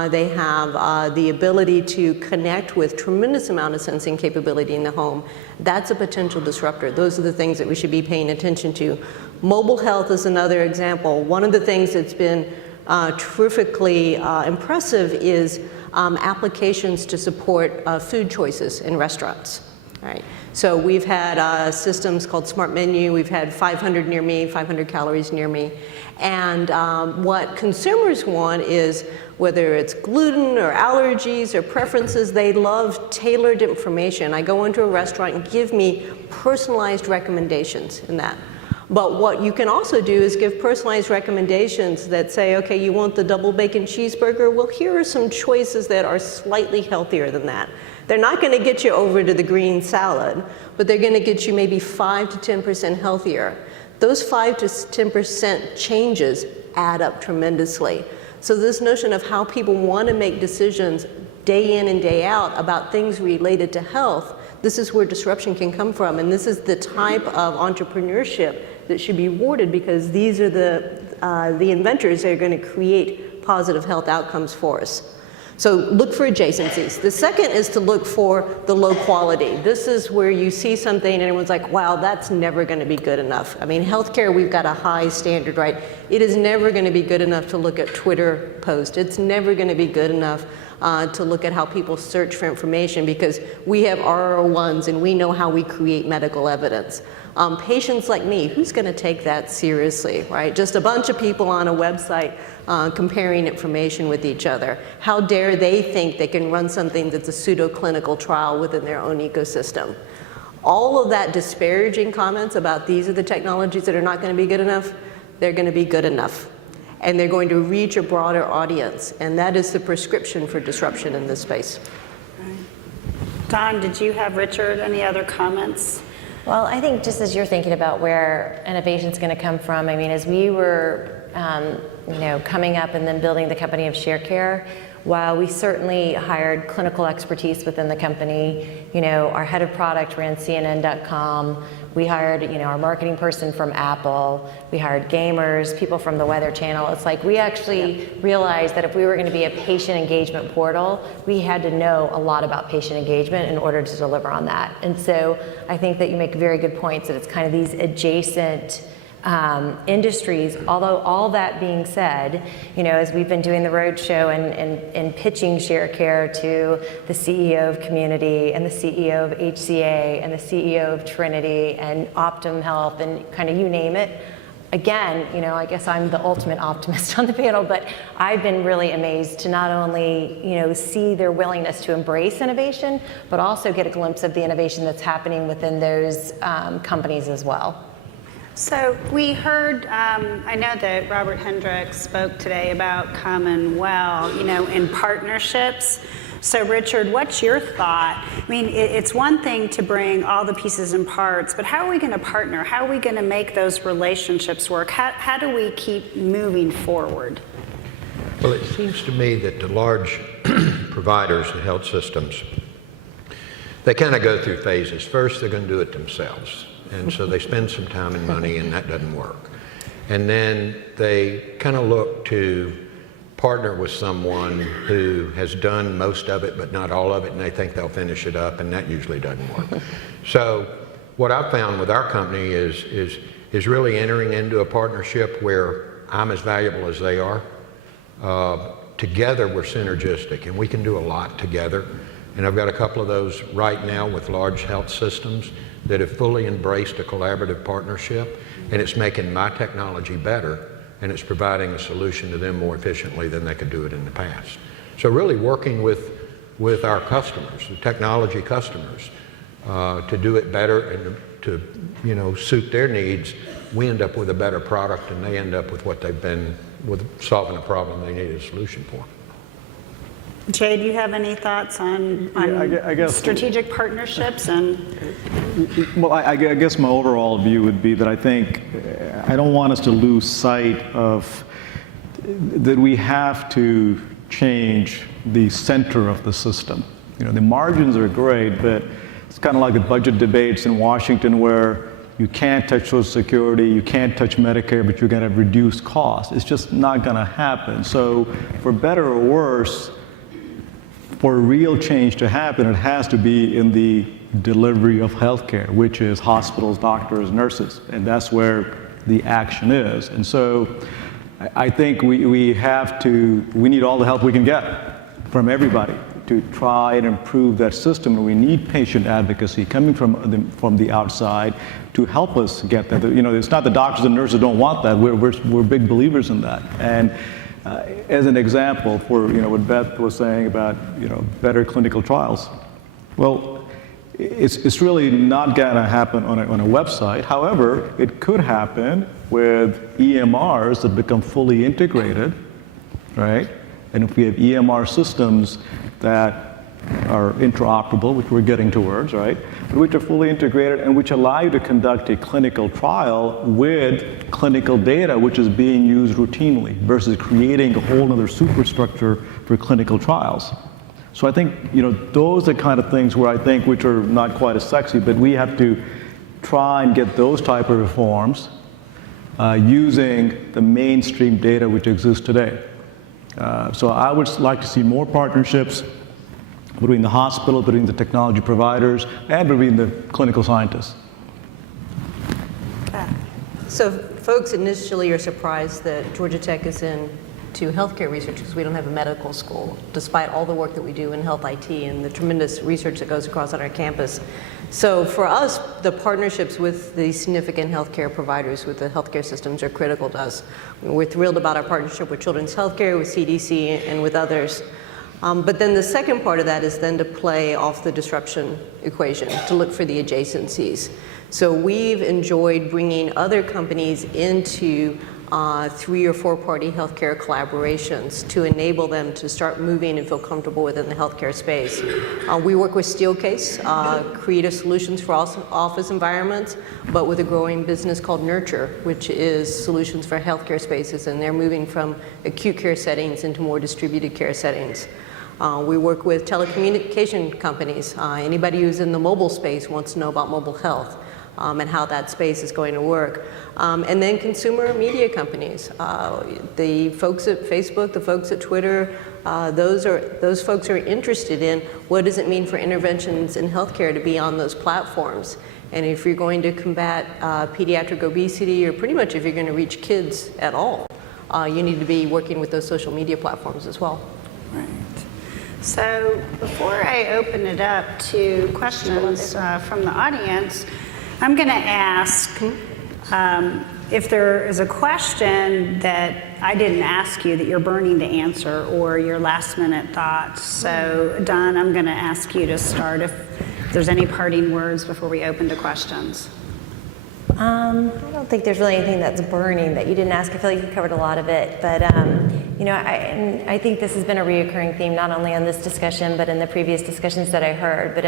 They have the ability to connect with tremendous amount of sensing capability in the home. That's a potential disruptor. Those are the things that we should be paying attention to. Mobile health is another example. One of the things that's been terrifically impressive is applications to support food choices in restaurants. Right. So we've had systems called Smart Menu. We've had 500 near me, 500 calories near me. And what consumers want is, whether it's gluten or allergies or preferences, they love tailored information. I go into a restaurant and give me personalized recommendations in that. But what you can also do is give personalized recommendations that say, okay, you want the double bacon cheeseburger? Well, here are some choices that are slightly healthier than that. They're not going to get you over to the green salad, but they're going to get you maybe 5 to 10% healthier. Those 5 to 10% changes add up tremendously. So this notion of how people want to make decisions day in and day out about things related to health, this is where disruption can come from. And this is the type of entrepreneurship that should be rewarded, because these are the inventors that are going to create positive health outcomes for us. So look for adjacencies. The second is to look for the low quality. This is where you see something and everyone's like, wow, that's never going to be good enough. I mean, healthcare, we've got a high standard, right? It is never going to be good enough to look at Twitter posts. It's never going to be good enough to look at how people search for information, because we have RO1s and we know how we create medical evidence. Patients like me, who's going to take that seriously, right? Just a bunch of people on a website comparing information with each other. How dare they think they can run something that's a pseudo-clinical trial within their own ecosystem? All of that disparaging comments about these are the technologies that are not going to be good enough, they're going to be good enough. And they're going to reach a broader audience. And that is the prescription for disruption in this space. Don, did you have, Richard, any other comments? Well, I think just as you're thinking about where innovation is going to come from, I mean, as we were, coming up and then building the company of ShareCare, while we certainly hired clinical expertise within the company, our head of product ran CNN.com. We hired, our marketing person from Apple. We hired gamers, people from the Weather Channel. It's like we actually realized that if we were going to be a patient engagement portal, we had to know a lot about patient engagement in order to deliver on that. And so I think that you make very good points that it's kind of these adjacent industries. Although all that being said, as we've been doing the roadshow and pitching ShareCare to the CEO of Community and the CEO of HCA and the CEO of Trinity and Optum Health and kind of you name it, again, I guess I'm the ultimate optimist on the panel, but I've been really amazed to not only, see their willingness to embrace innovation, but also get a glimpse of the innovation that's happening within those companies as well. So we heard, I know that Robert Hendricks spoke today about Commonwealth, in partnerships. So Richard, what's your thought? I mean, it's one thing to bring all the pieces and parts, but how are we going to partner? How are we going to make those relationships work? How do we keep moving forward? Well, it seems to me that the large providers, the health systems, they kind of go through phases. First, they're going to do it themselves. And so they spend some time and money, and that doesn't work. And then they kind of look to partner with someone who has done most of it, but not all of it, and they think they'll finish it up, and that usually doesn't work. So what I've found with our company is really entering into a partnership where I'm as valuable as they are. Together, we're synergistic, and we can do a lot together. And I've got a couple of those right now with large health systems that have fully embraced a collaborative partnership, and it's making my technology better and it's providing a solution to them more efficiently than they could do it in the past. So really working with our customers, the technology customers, to do it better and to suit their needs, we end up with a better product and they end up with what they've been, with solving a problem they needed a solution for. Jay, do you have any thoughts on I guess strategic partnerships and? Well, I guess my overall view would be that I don't want us to lose sight of that we have to change the center of the system. The margins are great, but it's kind of like the budget debates in Washington where you can't touch Social Security, you can't touch Medicare, but you're going to reduce costs. It's just not going to happen. So for better or worse, for real change to happen, it has to be in the delivery of healthcare, which is hospitals, doctors, nurses, and that's where the action is. And so I think we need all the help we can get from everybody to try and improve that system. And we need patient advocacy coming from the outside to help us get that. It's not the doctors and nurses don't want that. We're big believers in that. And as an example for what Beth was saying about better clinical trials, well, it's really not going to happen on a website. However, it could happen with EMRs that become fully integrated, right? And if we have EMR systems that are interoperable, which we're getting towards, right? Which are fully integrated and which allow you to conduct a clinical trial with clinical data which is being used routinely versus creating a whole other superstructure for clinical trials. So I think, those are kind of things where I think which are not quite as sexy, but we have to try and get those type of reforms using the mainstream data which exists today. So I would like to see more partnerships between the hospital, between the technology providers, and between the clinical scientists. So folks initially are surprised that Georgia Tech is into healthcare research because we don't have a medical school, despite all the work that we do in health IT and the tremendous research that goes across on our campus. So for us, the partnerships with the significant healthcare providers, with the healthcare systems, are critical to us. We're thrilled about our partnership with Children's Healthcare, with CDC, and with others. But then the second part of that is then to play off the disruption equation, to look for the adjacencies. So we've enjoyed bringing other companies into 3 or 4 party healthcare collaborations to enable them to start moving and feel comfortable within the healthcare space. We work with Steelcase, creative solutions for office environments, but with a growing business called Nurture, which is solutions for healthcare spaces, and they're moving from acute care settings into more distributed care settings. We work with telecommunication companies. Anybody who's in the mobile space wants to know about mobile health. And how that space is going to work. And then consumer media companies. The folks at Facebook, the folks at Twitter, those folks are interested in what does it mean for interventions in healthcare to be on those platforms. And if you're going to combat pediatric obesity, or pretty much if you're going to reach kids at all, you need to be working with those social media platforms as well. Right. So before I open it up to questions from the audience, I'm going to ask if there is a question that I didn't ask you that you're burning to answer, or your last minute thoughts. So Don, I'm going to ask you to start if there's any parting words before we open to questions. I don't think there's really anything that's burning that you didn't ask. I feel like you covered a lot of it, but I think this has been a reoccurring theme, not only on this discussion, but in the previous discussions that I heard. But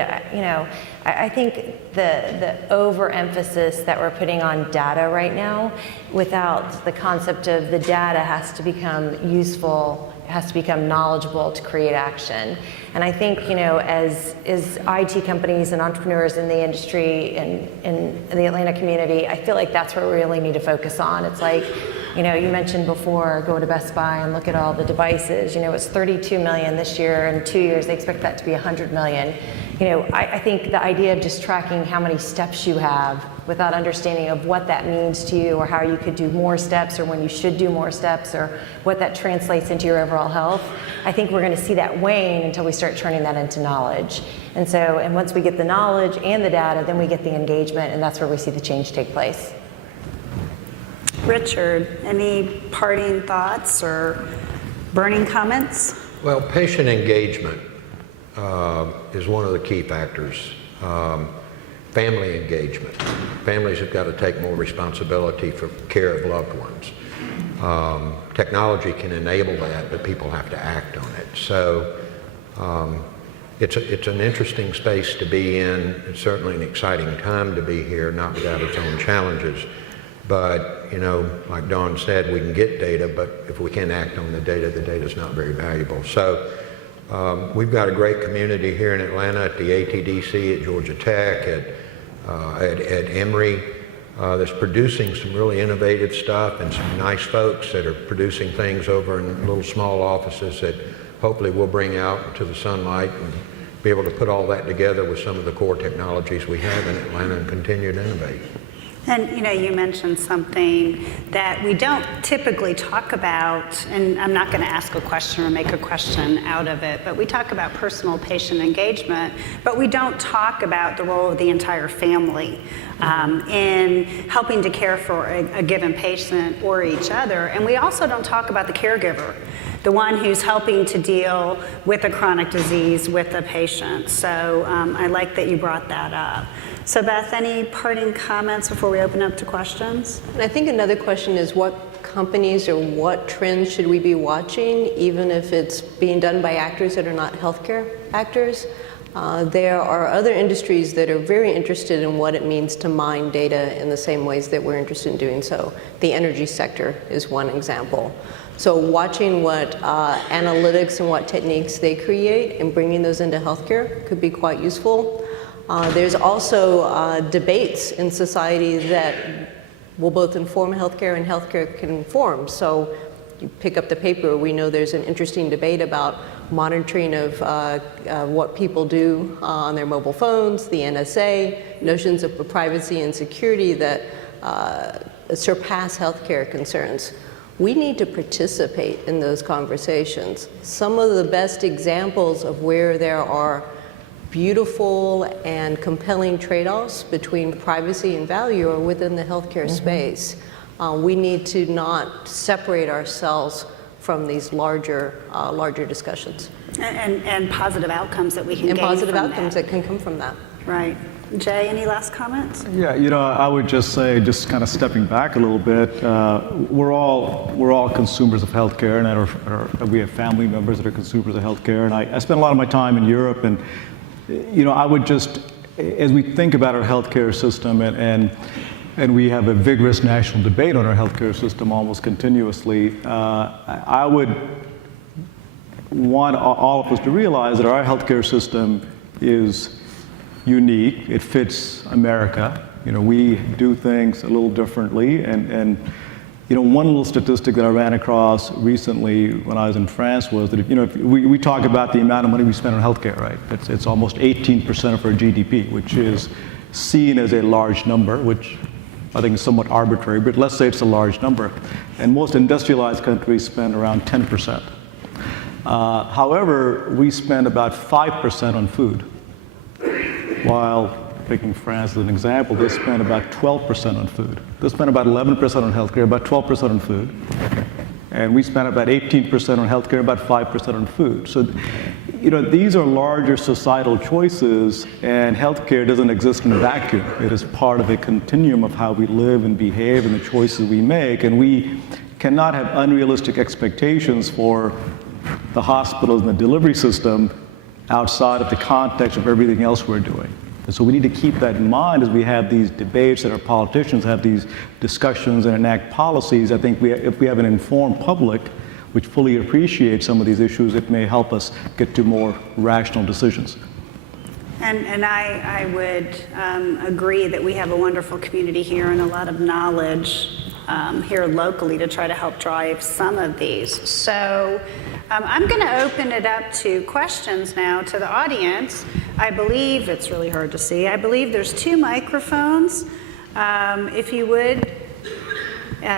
I think the overemphasis that we're putting on data right now, without the concept of the data has to become useful, has to become knowledgeable to create action. And I think, as IT companies and entrepreneurs in the industry and in the Atlanta community, I feel like that's what we really need to focus on. It's like, you mentioned before, go to Best Buy and look at all the devices. It's 32 million this year. In 2 years, they expect that to be 100 million. I think the idea of just tracking how many steps you have without understanding of what that means to you, or how you could do more steps, or when you should do more steps, or what that translates into your overall health, I think we're going to see that wane until we start turning that into knowledge. And once we get the knowledge and the data, then we get the engagement, and that's where we see the change take place. Richard, any parting thoughts or burning comments? Well, patient engagement is one of the key factors. Family engagement. Families have got to take more responsibility for care of loved ones. Technology can enable that, but people have to act on it. So it's an interesting space to be in. It's certainly an exciting time to be here, not without its own challenges. But, you know, like Dawn said, we can get data, but if we can't act on the data's not very valuable. So we've got a great community here in Atlanta at the ATDC, at Georgia Tech, at Emory, that's producing some really innovative stuff, and some nice folks that are producing things over in little small offices that hopefully we'll bring out into the sunlight and be able to put all that together with some of the core technologies we have in Atlanta and continue to innovate. And you know, you mentioned something that we don't typically talk about, and I'm not going to ask a question or make a question out of it, but we talk about personal patient engagement, but we don't talk about the role of the entire family in helping to care for a given patient or each other. And we also don't talk about the caregiver, the one who's helping to deal with a chronic disease with a patient. So I like that you brought that up. So Beth, any parting comments before we open up to questions? And I think another question is what companies or what trends should we be watching, even if it's being done by actors that are not healthcare actors? There are other industries that are very interested in what it means to mine data in the same ways that we're interested in doing so. The energy sector is one example. So watching what analytics and what techniques they create and bringing those into healthcare could be quite useful. There's also debates in society that will both inform healthcare and healthcare can inform. So you pick up the paper, we know there's an interesting debate about monitoring of what people do on their mobile phones, the NSA, notions of privacy and security that surpass healthcare concerns. We need to participate in those conversations. Some of the best examples of where there are beautiful and compelling trade-offs between privacy and value are within the healthcare space. We need to not separate ourselves from these larger discussions. And positive outcomes that we can gain and positive from outcomes that can come from that. Right. Jay, any last comments? Yeah, you know, I would just say, just kind of stepping back a little bit, we're all consumers of healthcare, and we have family members that are consumers of healthcare. And I spent a lot of my time in Europe, and you know, I would just, as we think about our healthcare system, and we have a vigorous national debate on our healthcare system almost continuously, I would want all of us to realize that our healthcare system is unique. It fits America. You know, we do things a little differently, and you know, one little statistic that I ran across recently when I was in France was that, you know, if we talk about the amount of money we spend on healthcare, right? It's almost 18% of our GDP, which is seen as a large number, which I think is somewhat arbitrary, but let's say it's a large number. And most industrialized countries spend around 10%. However, we spend about 5% on food, while picking France as an example, they spend about 12% on food. They spend about 11% on healthcare, about 12% on food. And we spend about 18% on healthcare, about 5% on food. So, you know, these are larger societal choices, and healthcare doesn't exist in a vacuum. It is part of a continuum of how we live and behave and the choices we make. And we cannot have unrealistic expectations for the hospitals and the delivery system outside of the context of everything else we're doing. And so we need to keep that in mind as we have these debates, that our politicians have these discussions and enact policies. I think if we have an informed public which fully appreciates some of these issues, it may help us get to more rational decisions. And I would agree that we have a wonderful community here and a lot of knowledge here locally to try to help drive some of these. So I'm going to open it up to questions now to the audience. I believe, it's really hard to see, I believe there's 2 microphones. If you would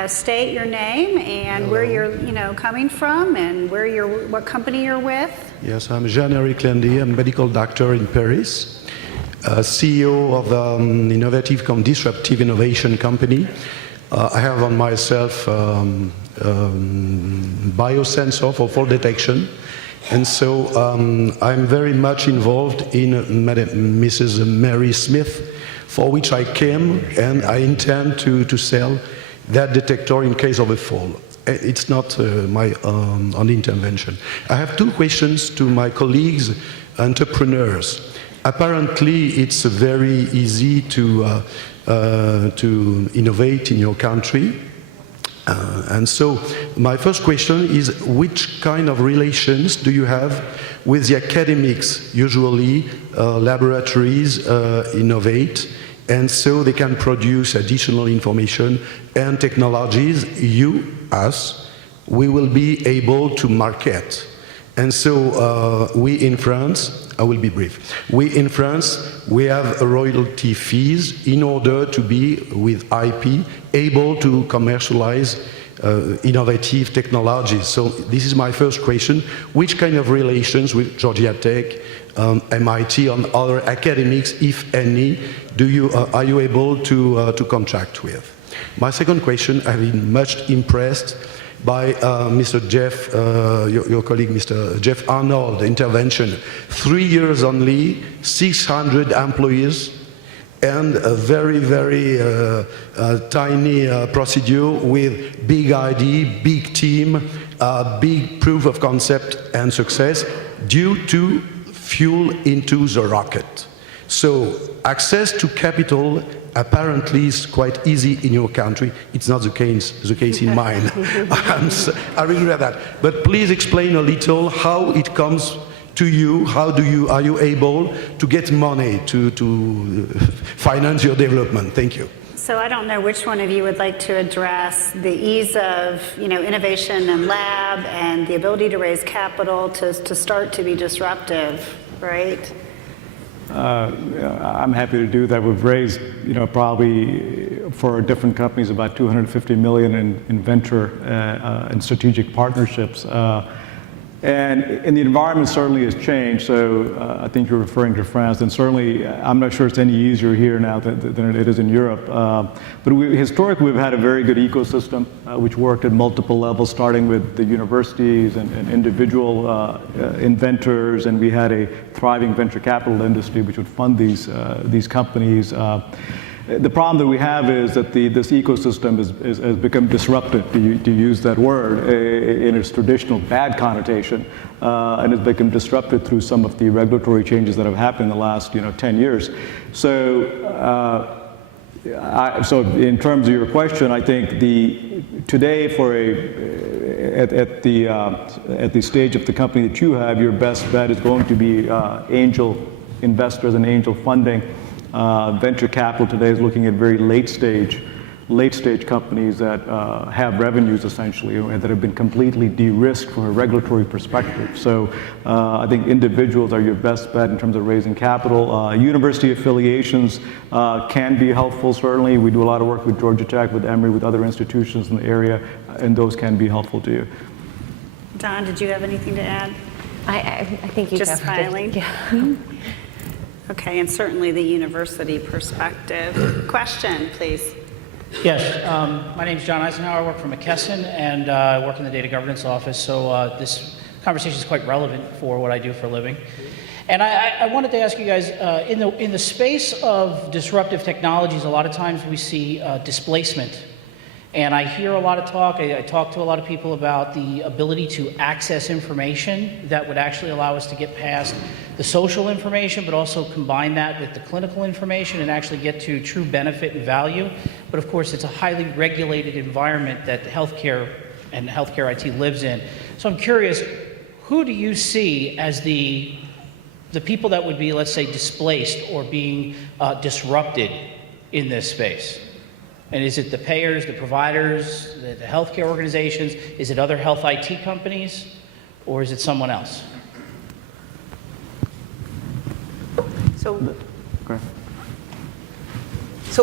state your name and where you're coming from and what company you're with. Yes, I'm Jean-Eric Landy. I'm a medical doctor in Paris, CEO of an innovative Disruptive innovation company. I have on myself biosensor for fall detection. And so I'm very much involved in Mrs. Mary Smith, for which I came, and I intend to sell that detector in case of a fall. It's not my own intervention. I have two questions to my colleagues, entrepreneurs. Apparently, it's very easy to innovate in your country. And so my first question is, which kind of relations do you have with the academics? Usually laboratories innovate, and so they can produce additional information and technologies we will be able to market. And so we in France, I will be brief, we in France, we have royalty fees in order to be, with IP, able to commercialize innovative technologies. So this is my first question. Which kind of relations with Georgia Tech, MIT, and other academics, if any, are you able to contract with? My second question, I've been much impressed by Mr. Jeff, your colleague, Mr. Jeff Arnold intervention. 3 years only, 600 employees, and a very, very tiny procedure with big ID, big team, big proof of concept and success due to fuel into the rocket. So access to capital apparently is quite easy in your country. It's not the case in mine. I regret that. But please explain a little how it comes to you. Are you able to get money to finance your development? Thank you. So I don't know which one of you would like to address the ease of innovation and lab and the ability to raise capital to start to be disruptive, right? I'm happy to do that. We've raised, probably for different companies about $250 million in venture and strategic partnerships. And the environment certainly has changed. So I think you're referring to France, and certainly I'm not sure it's any easier here now than it is in Europe. But historically, we've had a very good ecosystem, which worked at multiple levels, starting with the universities and individual inventors, and we had a thriving venture capital industry which would fund these companies. The problem that we have is that this ecosystem has become disrupted, to use that word, in its traditional bad connotation, and has become disrupted through some of the regulatory changes that have happened in the last 10 years. So, so in terms of your question, I think today at the stage of the company that you have, your best bet is going to be angel investors and angel funding. Venture capital today is looking at very late stage companies that have revenues essentially that have been completely de-risked from a regulatory perspective. So I think individuals are your best bet in terms of raising capital. University affiliations can be helpful, certainly. We do a lot of work with Georgia Tech, with Emory, with other institutions in the area, and those can be helpful to you. Don, did you have anything to add? I think you just smiling. Yeah. Okay, and certainly the university perspective. Question, please. Yes, my name is John Eisenhower. I work for McKesson, and I work in the data governance office, so this conversation is quite relevant for what I do for a living. And I wanted to ask you guys, in the space of disruptive technologies, a lot of times we see displacement. And I hear a lot of talk, I talk to a lot of people about the ability to access information that would actually allow us to get past the social information, but also combine that with the clinical information and actually get to true benefit and value. But of course, it's a highly regulated environment that healthcare and healthcare IT lives in. So I'm curious, who do you see as the people that would be, let's say, displaced or being disrupted in this space? And is it the payers, the providers, the healthcare organizations? Is it other health IT companies, or is it someone else? So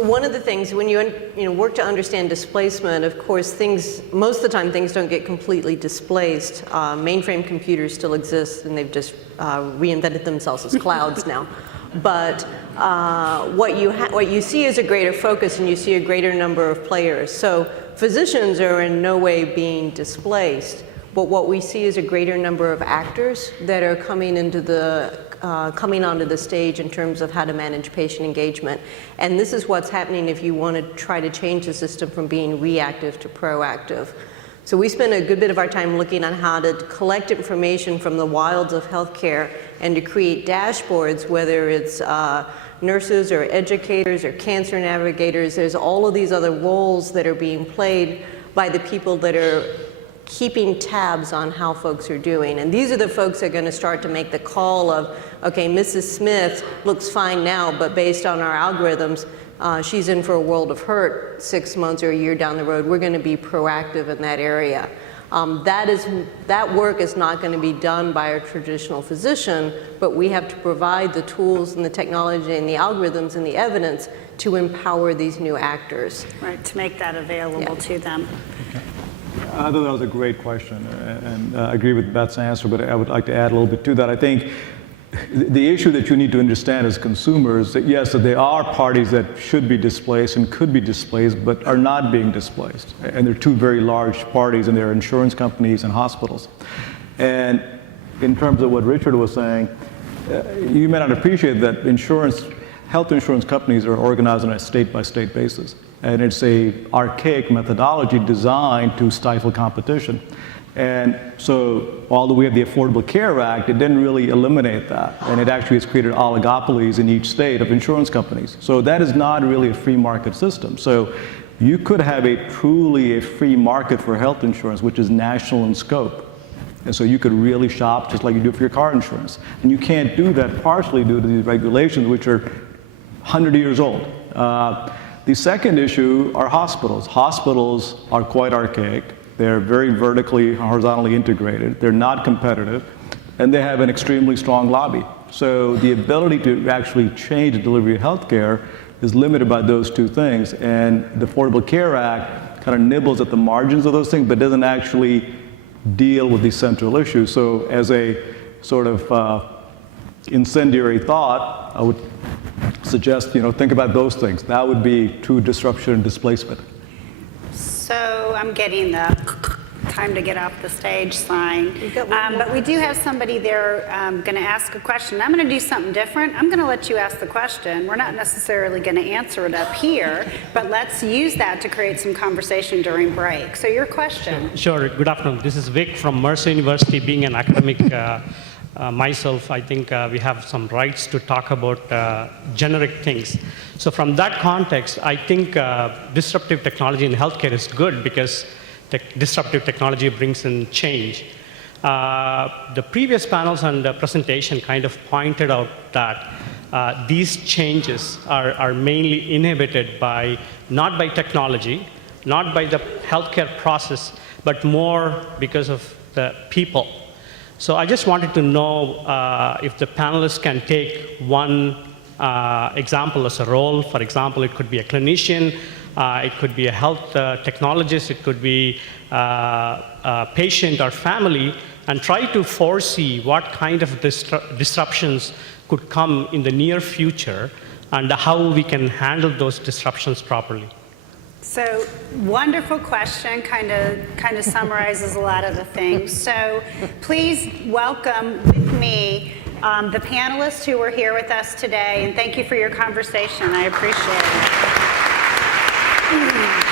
one of the things when you work to understand displacement, of course, most of the time things don't get completely displaced. Mainframe computers still exist, and they've just reinvented themselves as clouds now. but what you see is a greater focus, and you see a greater number of players. So physicians are in no way being displaced, but what we see is a greater number of actors that are coming onto the stage in terms of how to manage patient engagement. And this is what's happening if you want to try to change the system from being reactive to proactive. So we spend a good bit of our time looking on how to collect information from the wilds of healthcare and to create dashboards, whether it's nurses or educators or cancer navigators. There's all of these other roles that are being played by the people that are keeping tabs on how folks are doing. And these are the folks that are going to start to make the call of, okay, Mrs. Smith looks fine now, but based on our algorithms, she's in for a world of hurt 6 months or a year down the road. We're going to be proactive in that area. That work is not going to be done by a traditional physician, but we have to provide the tools and the technology and the algorithms and the evidence to empower these new actors. Right, to make that available to them. I thought that was a great question, and I agree with Beth's answer, but I would like to add a little bit to that. I think the issue that you need to understand as consumers, that yes, that there are parties that should be displaced and could be displaced, but are not being displaced. And they're two very large parties, and they're insurance companies and hospitals. And in terms of what Richard was saying, you may not appreciate that health insurance companies are organized on a state-by-state basis. And it's a archaic methodology designed to stifle competition. And so, although we have the Affordable Care Act, it didn't really eliminate that. And it actually has created oligopolies in each state of insurance companies. So that is not really a free market system. So you could have truly a free market for health insurance, which is national in scope. And so you could really shop just like you do for your car insurance. And you can't do that partially due to these regulations, which are 100 years old. The second issue are hospitals. Hospitals are quite archaic. They're very vertically, horizontally integrated. They're not competitive, and they have an extremely strong lobby. So the ability to actually change the delivery of healthcare is limited by those two things. And the Affordable Care Act kind of nibbles at the margins of those things, but doesn't actually deal with these central issues. So as a sort of incendiary thought, I would suggest, think about those things. That would be true disruption and displacement. So I'm getting the time to get off the stage sign. But we do have somebody there going to ask a question. I'm going to do something different. I'm going to let you ask the question. We're not necessarily going to answer it up here, but let's use that to create some conversation during break. So your question. Sure. Good afternoon. This is Vic from Mercer University. Being an academic myself, I think we have some rights to talk about generic things. So from that context, I think disruptive technology in healthcare is good because disruptive technology brings in change. The previous panels and the presentation kind of pointed out that these changes are mainly inhibited not by technology, not by the healthcare process, but more because of the people. So I just wanted to know if the panelists can take one example as a role. For example, it could be a clinician, it could be a health technologist, it could be a patient or family, and try to foresee what kind of disruptions could come in the near future and how we can handle those disruptions properly. So wonderful question, kind of summarizes a lot of the things. So please welcome with me the panelists who are here with us today, and thank you for your conversation. I appreciate it.